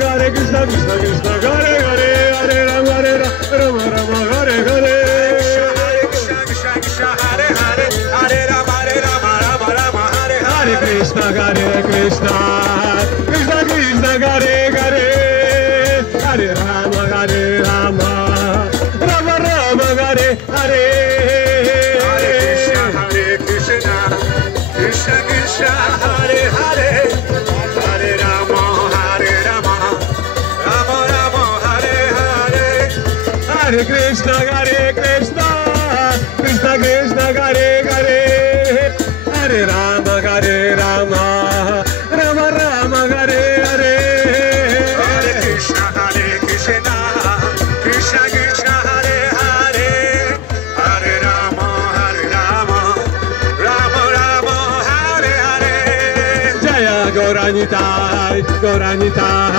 Hare Krishna, Krishna Krishna, Hare Hare, Hare Rama, Rama Rama, Hare Hare. Hare Krishna, Hare Krishna, Krishna Krishna, Hare Hare, Hare Rama, Rama Rama, Hare Hare. Hare Krishna, Krishna Krishna, Hare Hare, Hare Rama, Rama Rama, Hare Hare. Hare Krishna, Krishna Krishna, Hare Hare, Hare Rama, Rama Rama, Hare Hare. Hare Krishna, Krishna Krishna, Hare Hare, Hare Rama, Rama Rama, Hare Hare. Jaya Gauranitai, Gauranitai.